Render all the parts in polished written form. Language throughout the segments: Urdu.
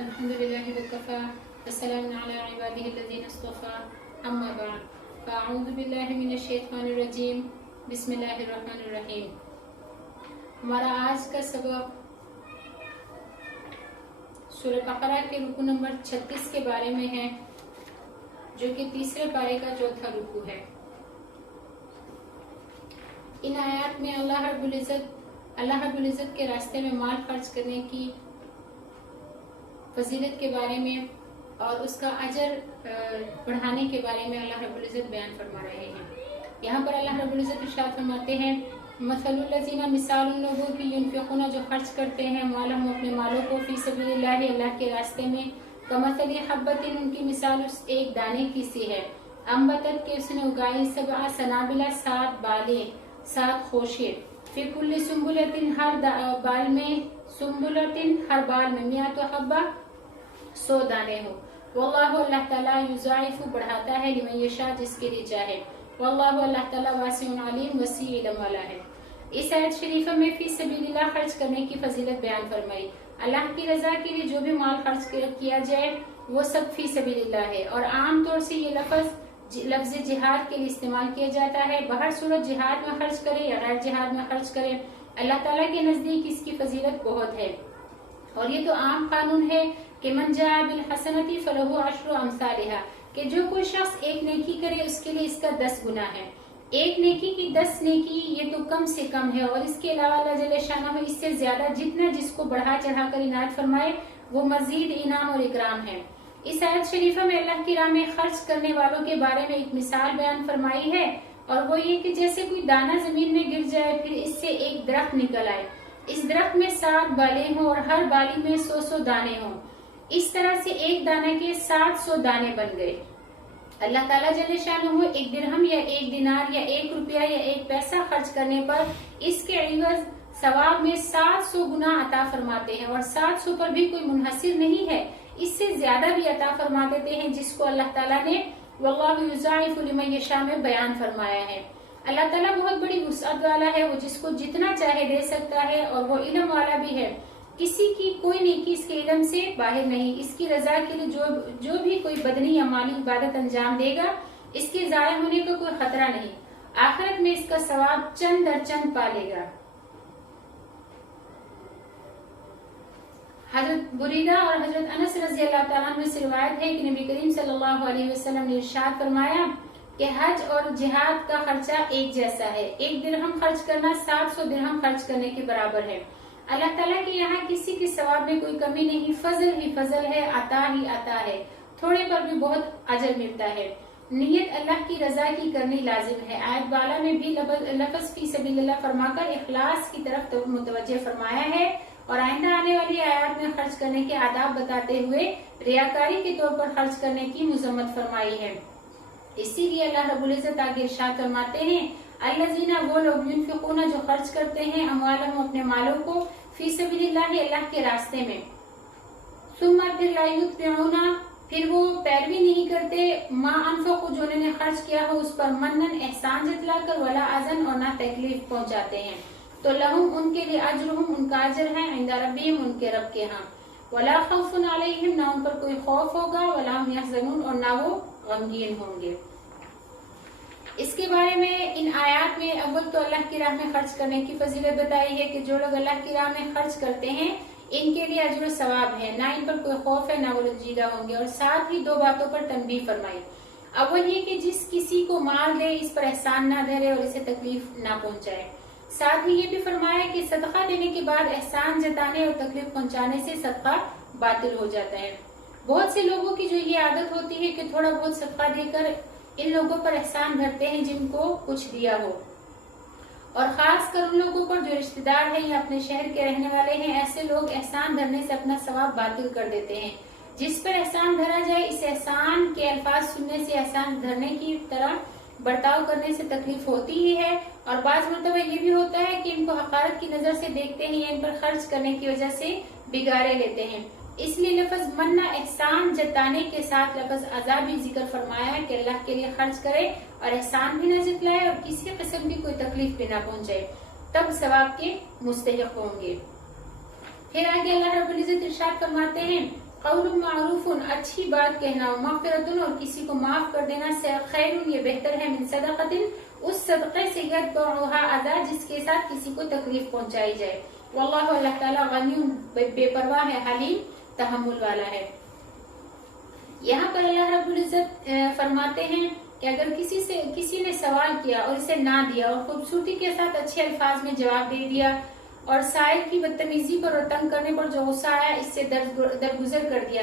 الحمدللہ وکفا والسلام علی عبادہ الذین اصطفى اما بعد فاعوذ باللہ من الشیطان الرجیم بسم اللہ الرحمن الرحیم۔ ہمارا آج کا سبق سورہ بقرہ کے رکوع نمبر 36 کے بارے میں ہے، جو کہ تیسرے پارے کا چوتھا رکوع ہے۔ ان آیات میں اللہ رب العزت کے راستے میں مال خرچ کرنے کی فضیلت کے بارے میں اور اس کا اجر بڑھانے کے بارے میں اللہ رب العزت بیان فرما رہے ہیں۔ یہاں پر اللہ رب العزت ارشاد فرماتے ہیں، مثل الذین، مثال ان لوگوں کی، ينفقون، جو خرچ کرتے ہیں، مالہم، اپنے مالوں کو، فی سبیل اللہ، اللہ کے راستے میں، کمثل حبۃ، ان کی مثال اس ایک دانے کی سی ہے، انبتت، کہ اس نے اگائی، سبع سنابل، 7 بالیں، 7 خوشے، فی کل سنبلۃ، ہر بال میں، سنبلۃ، ہر بال میں، 100 حبہ، 100 دانے ہو، واللہ، اللہ تعالیٰ، یضاعف، بڑھاتا ہے، لمن یشاء، جس کے لیے چاہے، واللہ، اللہ تعالیٰ، واسع علیم، وسیع علم والا ہے۔ اس آیت شریفہ میں فی سبیل اللہ خرچ کرنے کی فضیلت بیان فرمائی۔ اللہ کی رضا کے لیے جو بھی مال خرچ کیا جائے وہ سب فی سبیل اللہ ہے، اور عام طور سے یہ لفظ جہاد کے لیے استعمال کیا جاتا ہے۔ بہر صورت جہاد میں خرچ کرے یا غیر جہاد میں خرچ کرے، اللہ تعالیٰ کے نزدیک اس کی فضیلت بہت ہے، اور یہ تو عام قانون ہے کہ من جاء بالحسنۃ فلہ عشر امثالھا، کہ جو کوئی شخص ایک نیکی کرے اس کے لیے اس کا 10 گنا ہے۔ ایک نیکی کی 10 نیکی، یہ تو کم سے کم ہے، اور اس کے علاوہ اللہ جل شانہ اس سے زیادہ جتنا جس کو بڑھا چڑھا کر عنایت فرمائے وہ مزید انعام اور اکرام ہے۔ اس آیت شریفہ میں اللہ کی راہ میں خرچ کرنے والوں کے بارے میں ایک مثال بیان فرمائی ہے، اور وہ یہ کہ جیسے کوئی دانہ زمین میں گر جائے، پھر اس سے ایک درخت نکل آئے، اس درخت میں 7 بالیں ہوں اور ہر بالی میں 100 دانے ہوں، اس طرح سے ایک دانے کے 700 دانے بن گئے۔ اللہ تعالیٰ جل شانہ ایک درہم یا ایک دینار یا 1 روپیہ یا 1 پیسہ خرچ کرنے پر اس کے عوض ثواب میں 700 گنا عطا فرماتے ہیں، اور 700 پر بھی کوئی منحصر نہیں ہے، اس سے زیادہ بھی عطا فرما دیتے ہیں، جس کو اللہ تعالیٰ نے واللہ یضاعف لمن یشاء میں بیان فرمایا ہے۔ اللہ تعالیٰ بہت بڑی وسعت والا ہے، وہ جس کو جتنا چاہے دے سکتا ہے، اور وہ علم والا بھی ہے، کسی کی کوئی نیکی اس کے علم سے باہر نہیں۔ اس کی رضا کے لیے جو بھی کوئی بدنی یا مالی عبادت انجام دے گا، اس کے ضائع ہونے کا کوئی خطرہ نہیں، آخرت میں اس کا ثواب چند در چند پالے گا۔ حضرت بریدہ اور حضرت انس رضی اللہ تعالیٰ عنہ سے روایت ہے کہ نبی کریم صلی اللہ علیہ وسلم نے ارشاد فرمایا کہ حج اور جہاد کا خرچہ ایک جیسا ہے، 1 درہم خرچ کرنا 700 درہم خرچ کرنے کے برابر ہے۔ اللہ تعالیٰ کے یہاں کسی کے ثواب میں کوئی کمی نہیں، فضل ہی فضل ہے، عطا ہی عطا ہے، تھوڑے پر بھی بہت اجر ملتا ہے۔ نیت اللہ کی رضا کی کرنی لازم ہے۔ آیت بالا میں بھی لفظ فی سبیل اللہ فرما کر اخلاص کی طرف متوجہ فرمایا ہے، اور آئندہ آنے والی آیات میں خرچ کرنے کے آداب بتاتے ہوئے ریاکاری کے طور پر خرچ کرنے کی مذمت فرمائی ہے۔ اسی لیے اللہ رب العزت آگے ارشاد فرماتے ہیں، الذین، وہ لوگ، ينفقون، جو خرچ کرتے ہیں، اموالہم، اپنے مالوں کو، فی سبیل اللہ، اللہ کے راستے میں، ثم، پھر، لا یتبعون، پھر وہ پیروی نہیں کرتے، ما انفقوا، جو انہوں نے خرچ کیا ہو اس پر، منن، احسان جتلا کر، ولا اذن، اور نہ تکلیف پہنچاتے ہیں، تو لہم، ان کے لیے، اجرہم، ان کا اجر ہے، عند ربہم، ان کے رب کے ہاں، ولا خوف علیہم، نہ ان پر کوئی خوف ہوگا، ولا هم یحزنون، اور نہ وہ غمگین ہوں گے۔ اس کے بارے میں ان آیات میں اول تو اللہ کی راہ میں خرچ کرنے کی فضیلت بتائی ہے کہ جو لوگ اللہ کی راہ میں خرچ کرتے ہیں ان کے لیے اجر و ثواب ہے، نہ ان پر کوئی خوف ہے، نہ وہ رنجیدہ ہوں گے، اور ساتھ ہی 2 باتوں پر تنبیہ فرمائی۔ اول یہ کہ جس کسی کو مال دے اس پر احسان نہ دھرے اور اسے تکلیف نہ پہنچائے، ساتھ ہی یہ بھی فرمایا کہ صدقہ دینے کے بعد احسان جتانے اور تکلیف پہنچانے سے صدقہ باطل ہو جاتا ہے۔ بہت سے لوگوں کی جو یہ عادت ہوتی ہے کہ تھوڑا بہت صدقہ دے کر ان لوگوں پر احسان بھرتے ہیں جن کو کچھ دیا ہو، اور خاص کر ان لوگوں پر جو رشتہ دار ہیں یا اپنے شہر کے رہنے والے ہیں، ایسے لوگ احسان بھرنے سے اپنا ثواب باطل کر دیتے ہیں۔ جس پر احسان بھرا جائے، اس احسان کے الفاظ سننے سے احسان بھرنے کی طرح برتاؤ کرنے سے تکلیف ہوتی ہی ہے، اور بعض مرتبہ یہ بھی ہوتا ہے کہ ان کو حقارت کی نظر سے دیکھتے ہیں یا ان پر خرچ کرنے کی وجہ سے بگاڑے لیتے ہیں۔ اس لیے لفظ مننا، احسان جتانے کے ساتھ لفظ عذاب بھی ذکر فرمایا ہے کہ اللہ کے لیے خرچ کرے اور احسان بھی نہ جتلائے اور کسی قسم کی کوئی تکلیف بھی نہ پہنچائے، تب ثواب کے مستحق ہوں گے۔ پھر آگے اللہ رب العزت ارشاد فرماتے ہیں، قول معروف اچھی بات کہنا، مغفرۃ اور کسی کو معاف کر دینا سے خیر یہ بہتر ہے من صدقۃ اس صدقے سے یتبعھا اذی جس کے ساتھ کسی کو تکلیف پہنچائی جائے، واللہ اللہ تعالیٰ غنی بے پرواہ ہے، حلیم تحمل والا ہے۔ یہاں پر اللہ رب العزت فرماتے ہیں کہ اگر کسی نے سوال کیا اور اسے نہ دیا اور خوبصورتی کے ساتھ اچھے الفاظ میں جواب دے دیا اور سائل کی بدتمیزی پر اور تنگ کرنے پر جو غصہ آیا اس سے درگزر کر دیا،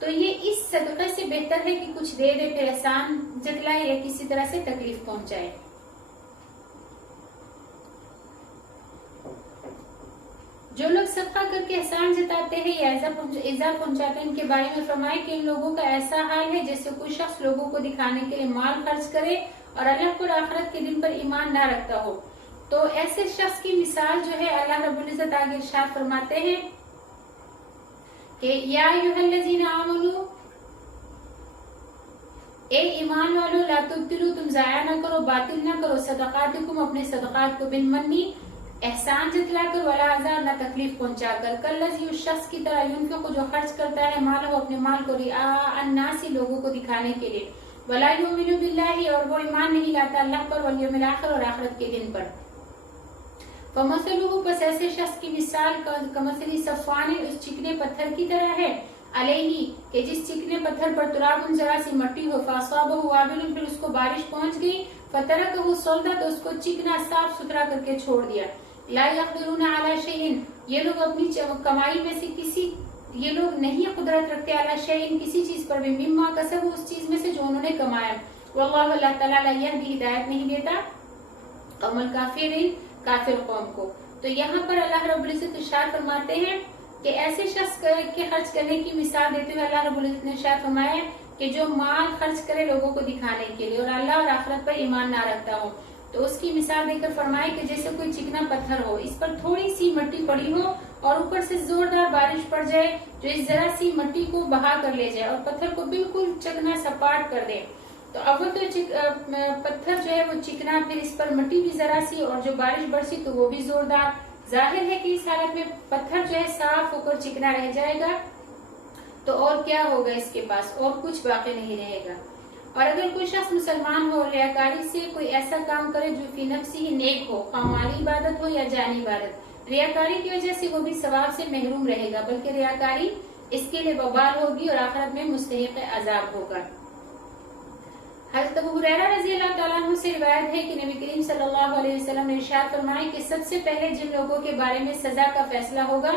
تو یہ اس صدقے سے بہتر ہے کہ کچھ دے دے پھر احسان جتلائے یا کسی طرح سے تکلیف پہنچائے۔ جو لوگ صدقہ کر کے احسان جتاتے ہیں یا ایذا پہنچاتے ہیں ان کے بارے میں فرمائے کہ ان لوگوں کا ایسا حال ہے جیسے کوئی شخص لوگوں کو دکھانے کے لیے مال خرچ کرے اور اللہ پر آخرت کے دن پر ایمان نہ رکھتا ہو۔ تو ایسے شخص کی مثال جو ہے اللہ رب العزت آگے ارشاد فرماتے ہیں کہ یا ایھا الذین آمنوا اے ایمان والو لا تبطلوا تم ضائع نہ کرو، باطل نہ کرو صدقاتکم اپنے صدقات کو بالمنی احسان جتلا کر ولا اذی نہ تکلیف پہنچا کر، کالذی اس شخص کی طرح ينفق جو خرچ کرتا ہے مالہ اپنے مال کو رئاء الناس لوگوں کو دکھانے کے لیے، ولا یؤمن باللہ اور وہ ایمان نہیں لاتا اللہ پر والیوم الاخر اور آخرت کے دن پر، فمثلہ پس ایسے شخص کی مثال کمثل صفوان اس چکنے پتھر کی طرح ہے، علیہ کہ جس چکنے پتھر پر تراب ذرا سی مٹی ہو، فاصابہ وابل پھر اس کو بارش پہنچ گئی، فترکہ صلدا تو اس کو چکنا صاف ستھرا کر کے چھوڑ دیا، لا یقدرون علی شیء یہ لوگ اپنی کمائی میں سے یہ لوگ نہیں قدرت رکھتے علی شیء کسی چیز پر بھی، مما کسبوا اس چیز میں سے جو انہوں نے کمایا، واللہ اللہ تعالیٰ لا یہدی ہدایت نہیں دیتا قوم الکافرین کافر قوم کو۔ تو یہاں پر اللہ رب العزت ارشاد فرماتے ہیں کہ ایسے شخص کے خرچ کرنے کی مثال دیتے ہوئے اللہ رب العزت نے ارشاد فرمایا کہ جو مال خرچ کرے لوگوں کو دکھانے کے لیے اور اللہ اور آخرت پر ایمان نہ رکھتا ہو، تو اس کی مثال دے کر فرمائے کہ جیسے کوئی چکنا پتھر ہو، اس پر تھوڑی سی مٹی پڑی ہو اور اوپر سے زوردار بارش پڑ جائے جو اس ذرا سی مٹی کو بہا کر لے جائے اور پتھر کو بالکل چکنا سپاٹ کر دے، تو اول تو پتھر جو ہے وہ چکنا، پھر اس پر مٹی بھی ذرا سی اور جو بارش برسی تو وہ بھی زوردار، ظاہر ہے کہ اس حالت میں پتھر جو ہے صاف ہو کر چکنا رہ جائے گا، تو اور کیا ہوگا اس کے پاس، اور کچھ باقی نہیں رہے گا۔ اور اگر کوئی شخص مسلمان ہو ریاکاری سے کوئی ایسا کام کرے جو فی نفسی ہی نیک ہو، خواہ مالی عبادت ہو یا جانی عبادت، ریاکاری کی وجہ سے وہ بھی ثواب سے محروم رہے گا، بلکہ ریاکاری اس کے لیے وبال ہوگی اور آخرت میں مستحق عذاب ہوگا۔ حضرت ابو ہریرہ رضی اللہ تعالیٰ عنہ سے روایت ہے کہ نبی کریم صلی اللہ علیہ وسلم نے ارشاد فرمایا کہ سب سے پہلے جن لوگوں کے بارے میں سزا کا فیصلہ ہوگا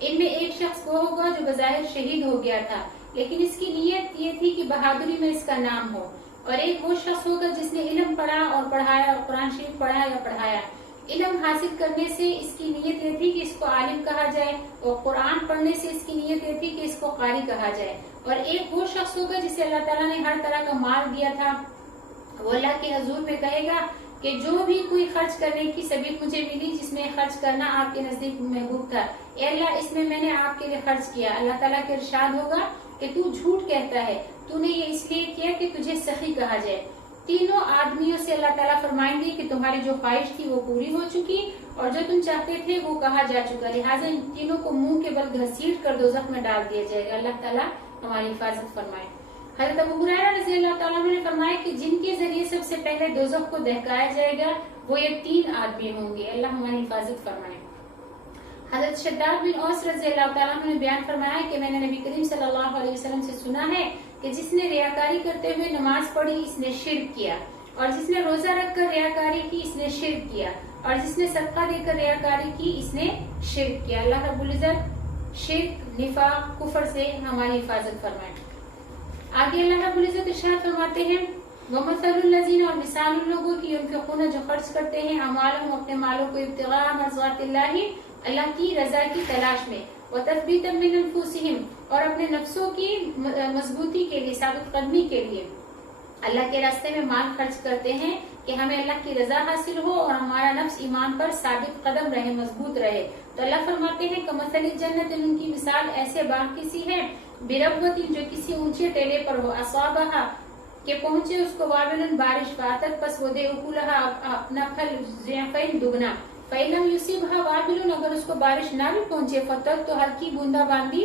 ان میں ایک شخص وہ ہوگا جو بظاہر شہید ہو گیا تھا لیکن اس کی نیت یہ تھی کہ بہادری میں اس کا نام ہو، اور ایک وہ شخص ہوگا جس نے علم پڑھا اور پڑھایا اور قرآن شریف پڑھا یا پڑھایا، علم حاصل کرنے سے اس کی نیت یہ تھی کہ اس کو عالم کہا جائے، اور قرآن پڑھنے سے اس کی نیت یہ تھی کہ اس کو قاری کہا جائے، اور ایک وہ شخص ہوگا جسے اللہ تعالیٰ نے ہر طرح کا مال دیا تھا، وہ اللہ کے حضور میں کہے گا کہ جو بھی کوئی خرچ کرنے کی سبیل مجھے ملی جس میں خرچ کرنا آپ کے نزدیک محبوب تھا، اے اللہ اس میں نے آپ کے لیے خرچ کیا، اللہ تعالیٰ کے ارشاد ہوگا کہ تو جھوٹ کہتا ہے، تو نے یہ اس لیے کیا کہ تجھے سخی کہا جائے۔ تینوں آدمیوں سے اللہ تعالیٰ فرمائیں گے کہ تمہاری جو خواہش تھی وہ پوری ہو چکی اور جو تم چاہتے تھے وہ کہا جا چکا، لہٰذا ان تینوں کو منہ کے بل گھسیٹ کر دوزخ میں ڈال دیا جائے گا، اللہ تعالیٰ ہماری حفاظت فرمائے۔ حضرت ابو ہریرہ رضی اللہ تعالیٰ عنہ نے فرمایا کہ جن کے ذریعے سب سے پہلے دوزخ کو دہکایا جائے گا وہ یہ تین آدمی ہوں گے، اللہ ہماری حفاظت فرمائے۔ حضرت شداد بن اوس رضی اللہ تعالیٰ عنہ نے بیان فرمایا کہ میں نے نبی کریم صلی اللہ علیہ وسلم سے سنا ہے کہ جس نے ریاکاری کرتے ہوئے نماز پڑھی اس نے شرک کیا، اور جس نے روزہ رکھ کر ریاکاری کی اس نے شرک کیا، اور جس نے صدقہ دے کر ریاکاری کی اس نے شرک کیا۔ اللہ رب العزت شرک، نفاق، کفر سے ہماری حفاظت فرمائے۔ آگے اللہ رب العزت ارشاد فرماتے ہیں وَمَثَلُ الَّذِينَ اور مثال ان لوگوں کی يُنْفِقُونَ جو خرچ کرتے ہیں اموالهم اپنے مالوں کو ابتغاء مرضات اللہ اللہ کی رضا کی تلاش میں، وَتَثْبِيتًا مِنْ أَنفُسِهِمْ اور اپنے نفسوں کی مضبوطی کے لیے، ثابت قدمی کے لیے اللہ کے راستے میں مال خرچ کرتے ہیں کہ ہمیں اللہ کی رضا حاصل ہو اور ہمارا نفس ایمان پر ثابت قدم رہے، مضبوط رہے۔ تو اللہ فرماتے ہیں کمثل الجنت ان کی مثال ایسے باغ کی سی ہے بربوۃ جو کسی اونچے ٹیلے پر ہو، اصابہا کہ پہنچے اس کو وابل بارش، فاتت پس وہ دے اکلہا اپنا پھل ضعفین دگنا، فإن لم یصبها وابل اگر اس کو بارش نہ بھی پہنچے فتل تو ہلکی بوندا باندی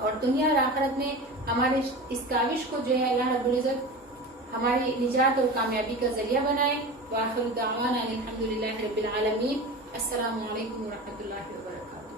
اور دنیا اور آخرت میں ہمارے اس کاوش کو جو ہے اللہ رب العزت ہماری نجات اور کامیابی کا ذریعہ بنائے. وآخر دعوانا الحمدللہ رب العالمین. السلام علیکم ورحمۃ اللہ وبرکاتہ.